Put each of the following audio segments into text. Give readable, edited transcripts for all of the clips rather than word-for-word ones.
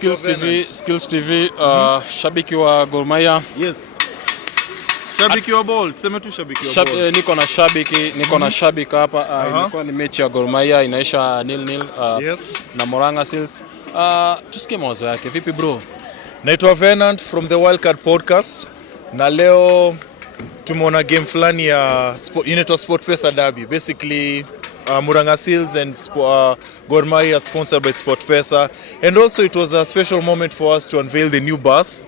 Skills TV, shabiki wa Gor Mahia. Yes. Shabiki wa ball, tuseme tu shabiki wa ball. Niko na shabiki hapa. Ilikuwa ni mechi ya Gor Mahia inaisha 0-0 Yes. na Murang'a Seals. Tusikie mawazo yake. Vipi bro? Naitwa Venant from the Wildcard podcast. Na leo tumeona game fulani ya inaitwa SportPesa Derby. Basically Murang'a Seals and Gor Mahia sponsored by SportPesa, and also it was a special moment for us to unveil the new bus.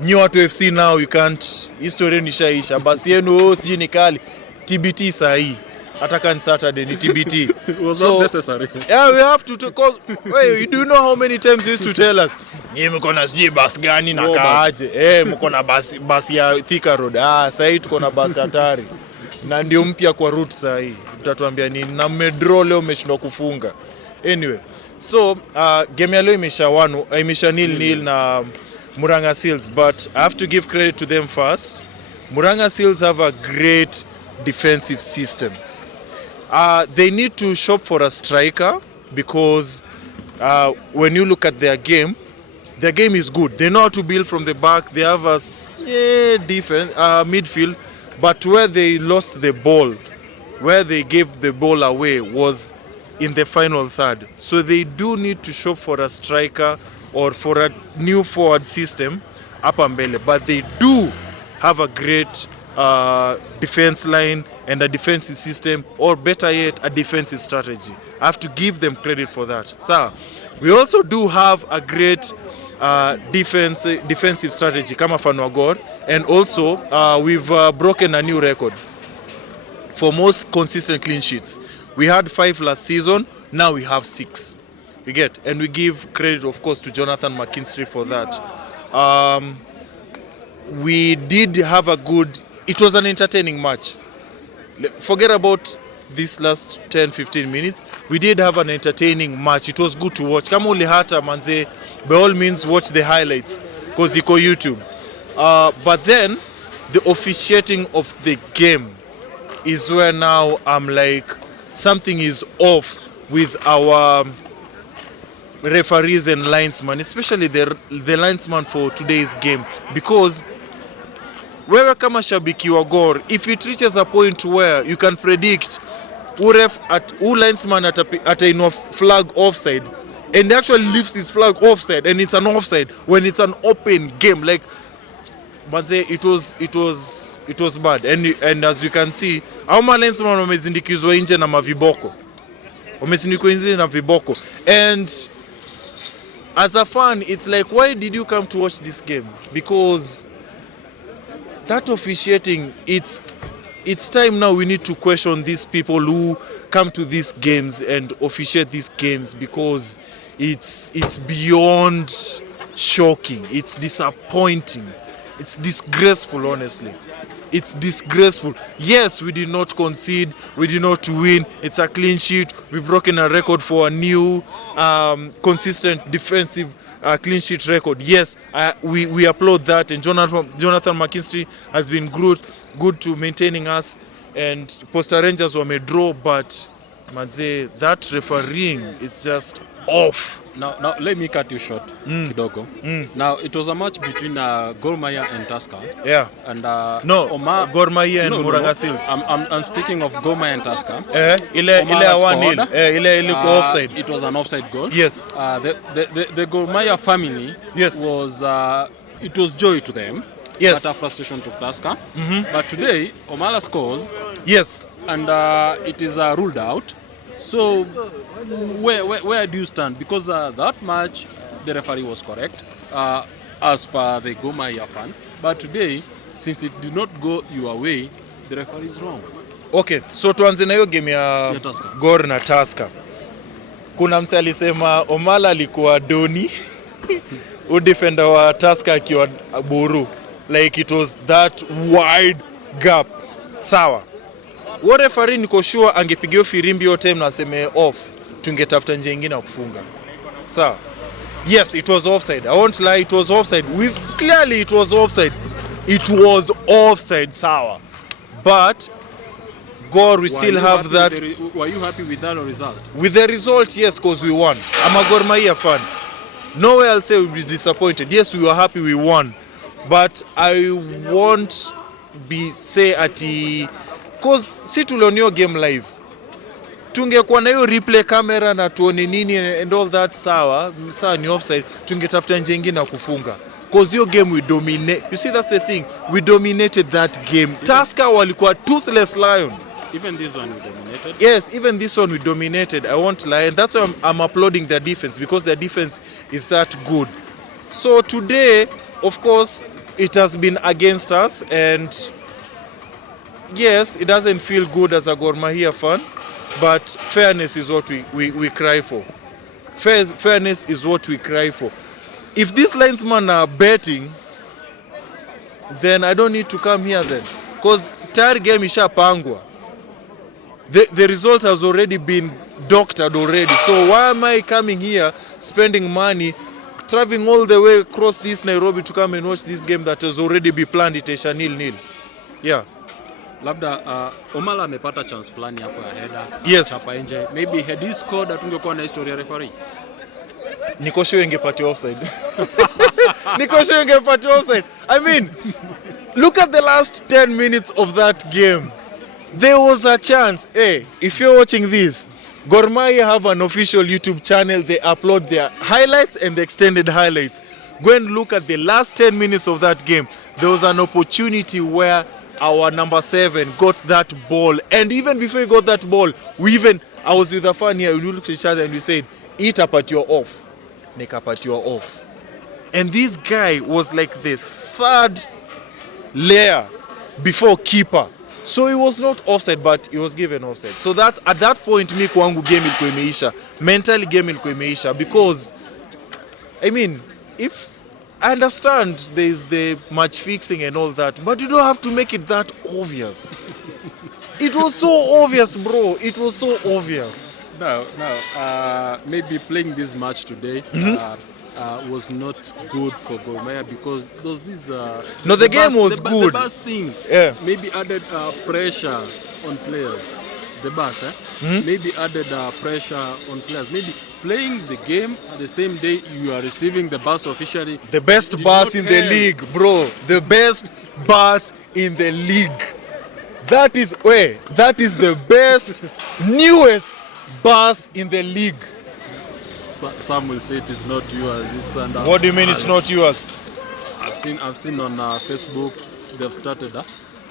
New AFC now, you can't history nishaisha basi yenu sijui ni kali TBT sahi hata kan Saturday ni TBT. It was not necessary. Yeah, we have to cause you do know how many times they used to tell us nyinyi mko na sijui bus gani na kaaje mko na bus ya Thika Road. Sahi tuko na bus hatari na ndio mpya kwa route sahi. Mtatuambia nini na mmedraw leo mmeshindwa kufunga. Anyway, so game ya leo imesha 0-0 na Murang'a Seals, but I have to give credit to them first. Murang'a Seals have a great defensive system. They need to shop for a striker because when you look at their game is good. They know how to build from the back. They have a defense, midfield, but where they lost the ball, where they gave the ball away was in the final third. So they do need to shop for a striker or for a new forward system hapa mbele, but they do have a great defense line and a defensive system, or better yet a defensive strategy. I have to give them credit for that. So we also do have a great defensive strategy kama Fano Gor, and also we've broken a new record for most consistent clean sheets. We had 5 last season, now we have 6. You get, and we give credit of course to Jonathan McKinstry for that. We did have it was an entertaining match. Forget about this last 10-15 minutes. We did have an entertaining match. It was good to watch. Kama ulihata manze, by all means watch the highlights because iko YouTube. But then the officiating of the game is where now I'm like, something is off with our referees and linesmen, especially the linesman for today's game, because wewe kama shabiki wa Gor, if it reaches a point where you can predict who linesman atainua flag offside and actually lifts his flag offside and it's an offside when it's an open game, like manze, it was bad. And as you can see, how many linesman wamezindikizwa nje na maviboko, and as a fan, it's like, why did you come to watch this game? Because that officiating, it's time now we need to question these people who come to these games and officiate these games, because it's beyond shocking. It's disappointing. It's disgraceful, honestly. It's disgraceful. Yes, we did not concede. We did not win. It's a clean sheet. We've broken a record for a new consistent defensive clean sheet record. Yes, we applaud that. And Jonathan McKinstry has been good to maintaining us. And Posta Rangers were made draw, but manze, that refereeing is just off. Now let me cut you short, kidogo. Now it was a match between Gor Mahia and Tusker. Yeah. And Gor Mahia and Murang'a Seals. I'm speaking of Gor Mahia and Tusker. Ile 1-0. Ile offside. It was an offside goal. Yes. The Gor Mahia family, yes, it was joy to them. Yes. But a frustration to Tusker. But today Omala scores. Yes. And it is ruled out. So where do you stand? Because that match, the referee was correct as per the Gor Mahia fans. But today, since it did not go your way, the referee is wrong. Okay, so tuanze na hiyo game ya Gor na Tusker. Kuna mse alisema Omala alikuwa Doni, defender wa Tusker akiwa Buru. Like it was that wide gap. Sawa. What referee niko sure angepigiwa firimbi yote time na aseme off, tungetafuta njia nyingine ya kufunga. Sawa. Yes, it was offside. I won't lie, it was offside. Clearly it was offside. It was offside, sawa. But Gor, we still have that. Were you happy with that result? With the result, yes, because we won. I'm a Gor Mahia fan. Nowhere I'll say we'll be disappointed. Yes, we were happy we won, but I won't be say ati cause si tulionio game live. Tungekuwa na hiyo replay camera na tuone nini and all that sawa ni offside, tungetafuta njia nyingine na kufunga. Cause your game we dominate. You see, that's the thing. We dominated that game. Tusker walikuwa toothless lion. Even this one we dominated. Yes, even this one we dominated. I won't lie, and that's why I'm applauding their defense, because their defense is that good. So today, of course, it has been against us, and yes, it doesn't feel good as a Gor Mahia fan, but fairness is what we cry for. Fairness is what we cry for. If these linesmen are betting, then I don't need to come here then, because tayari game ishapangwa. The result has already been doctored already. So why am I coming here, spending money, traveling all the way across this Nairobi to come and watch this game that has already been planned? Itaisha 0-0. Yeah. Labda Omala amepata chance fulani hapo ya header. Yes. Chapa nje. Maybe had he scored atungekuwa na historia referee. Niko sure ingepati offside. Niko sure ingepati offside. I mean, look at the last 10 minutes of that game. There was a chance. Hey, if you're watching this, Gor Mahia have an official YouTube channel. They upload their highlights and the extended highlights. Go and look at the last 10 minutes of that game. There was an opportunity where our number 7 got that ball. And even before he got that ball, I was with a fan here, we looked at each other and we said, eat up at your off. Make up at your off. And this guy was like the third layer before keeper. So he was not offside, but he was given offside. So that at that point, mi kwangu game ilikuwa imeisha. Mentally game ilikuwa imeisha, because I mean, if I understand there is the match fixing and all that, but you don't have to make it that obvious. It was so obvious, bro. It was so obvious. No. Maybe playing this match today was not good for Gor Mahia, because those these. No, the game was good. The best thing, yeah, maybe added pressure on players. The bus, maybe added pressure on players. Maybe playing the game at the same day you are receiving the bus officially. The best bus in the league, bro. The best bus in the league. That is the best, newest bus in the league. Some will say it is not yours. It's under. What do you mean it's not yours? I've seen on Facebook they've started.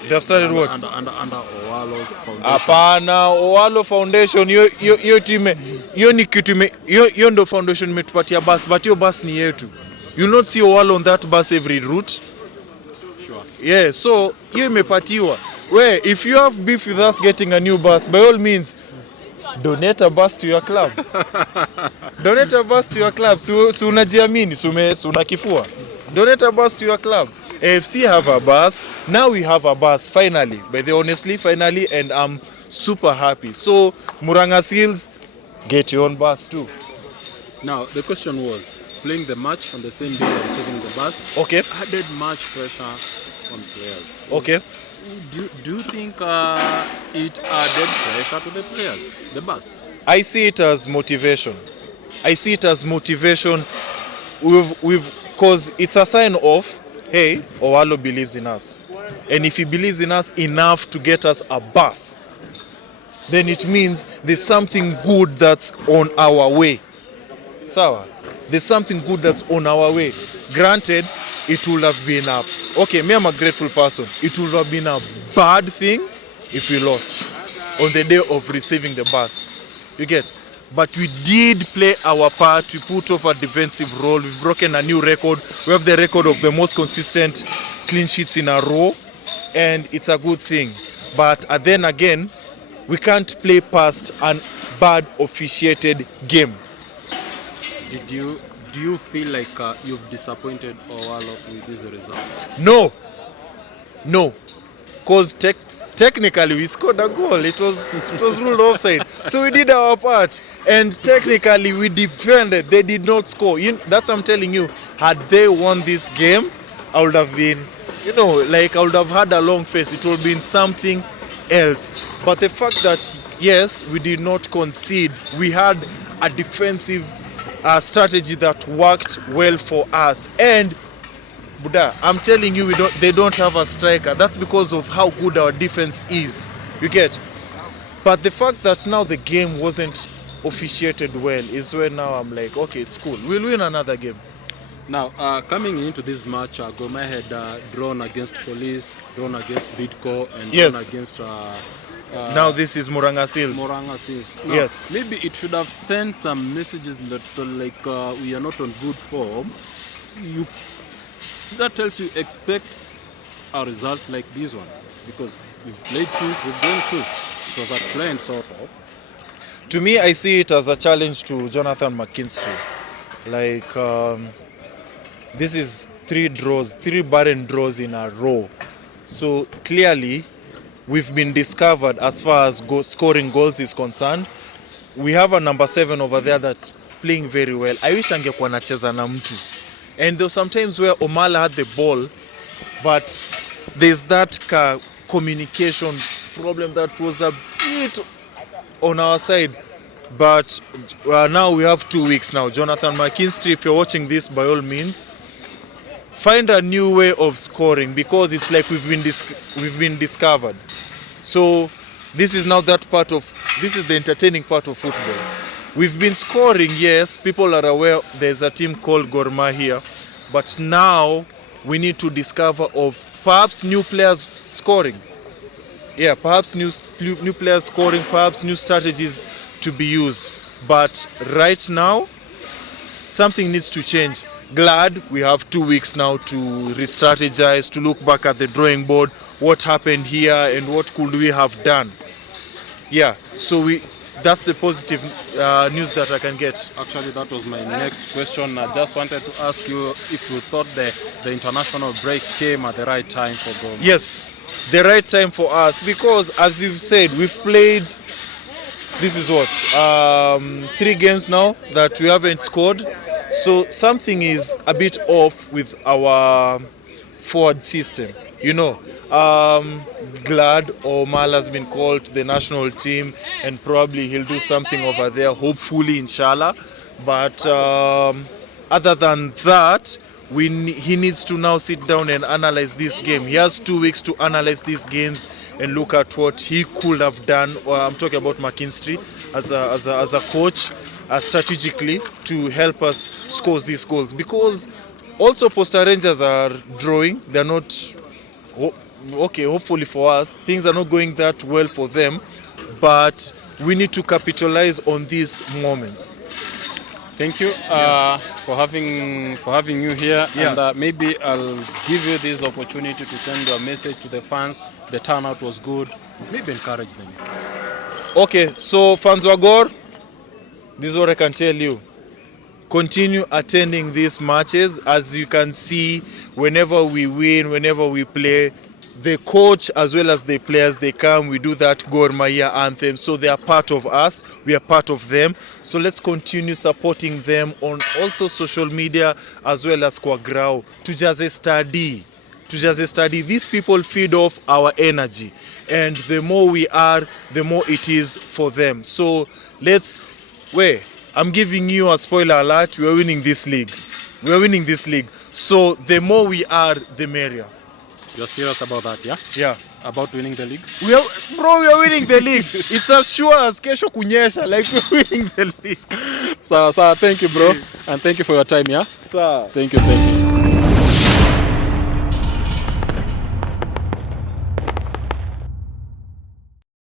They've started what? Under Owalo's foundation. Hapana, Owalo Foundation. Hiyo ndo foundation imetupatia bus, but hiyo bus ni yetu. You not see Owalo on that bus every route. Sure. Yeah, so hiyo imepatiwa. Where if you have beef with us getting a new bus, by all means, donate a bus to your club. Donate a bus to your club. Si unajiamini, si unakifua. Donate a bus to your club. AFC have a bus. Now we have a bus, finally. But honestly, finally, and I'm super happy. So, Murang'a Seals, get your own bus too. Now, the question was, playing the match on the same day as receiving the bus, okay, added much pressure on players. Okay. Do you think it added pressure to the players, the bus? I see it as motivation. Because it's a sign of, hey, Owalo believes in us. And if he believes in us enough to get us a bus, then it means there's something good that's on our way. Sawa? There's something good that's on our way. Granted, it would have been me, I'm a grateful person. It would have been a bad thing if we lost on the day of receiving the bus. You get? But we did play our part. We put off a defensive role. We've broken a new record. We have the record of the most consistent clean sheets in a row. And it's a good thing. But then again, we can't play past a bad officiated game. Do you feel like you've disappointed Owalo with this result? No. Because technically we scored a goal. It was ruled offside. So we did our part. And technically we defended. They did not score. That's what I'm telling you. Had they won this game, I would have been, I would have had a long face. It would have been something else. But the fact that, yes, we did not concede. We had a defensive a strategy that worked well for us. And Buddha, I'm telling you, they don't have a striker. That's because of how good our defense is. You get? But the fact that now the game wasn't officiated well is where now I'm like, okay, it's cool. We'll win another game. Now, coming into this match, Gor Mahia had drawn against Police, drawn against Bidco, and Yes. drawn against Now this is Murang'a Seals. Murang'a Seals. Now, Yes. maybe it should have sent some messages that like we are not on good form. That tells you expect a result like this one, because we've played two, we've won two. It was a trend sort of. To me, I see it as a challenge to Jonathan McKinstry. Like, this is three barren draws in a row. So clearly, we've been discovered as far as scoring goals is concerned. We have a number 7 over there that's playing very well. I wish angekuwa anacheza na mtu. And there were some times where Omala had the ball, but there's that communication problem that was a bit on our side. But now we have 2 weeks now. Jonathan McKinstry, if you're watching this, by all means, find a new way of scoring, because it's like we've been discovered. So this is now this is the entertaining part of football. We've been scoring, yes, people are aware there's a team called Gor Mahia, but now we need to discover of perhaps new players scoring. Yeah, perhaps new players scoring, perhaps new strategies to be used. But right now, something needs to change. Glad we have 2 weeks now to re-strategize, to look back at the drawing board, what happened here and what could we have done. Yeah, so that's the positive news that I can get. Actually, that was my next question. I just wanted to ask you if you thought the international break came at the right time for Gor. Yes, the right time for us, because as you've said, we've played, this is what, 3 games now that we haven't scored. So something is a bit off with our forward system. You know, glad Omala has been called to the national team, and probably he'll do something over there, hopefully, inshallah. But other than that, he needs to now sit down and analyze this game. He has 2 weeks to analyze these games and look at what he could have done. Or I'm talking about McKinstry as a coach, strategically, to help us score these goals. Because also Posta Rangers are drawing. They're not... Okay, hopefully for us, things are not going that well for them, but we need to capitalize on these moments. Thank you for having you here. Yeah. And maybe I'll give you this opportunity to send a message to the fans. The turnout was good. Maybe encourage them. Okay, so fans of Gor, this is what I can tell you. Continue attending these matches. As you can see, whenever we win, whenever we play, the coach as well as the players, they come, we do that Gor Mahia anthem. So they are part of us, we are part of them. So let's continue supporting them on also social media as well as kwa grau. Tujaze study. These people feed off our energy. And the more we are, the more it is for them. So I'm giving you a spoiler alert. We are winning this league. So the more we are, the merrier. You're serious about that, yeah? Yeah. About winning the league? We are winning the league. It's as sure as kesho kunyesha, like we're winning the league. So thank you, bro. And thank you for your time, yeah? Sir. Thank you.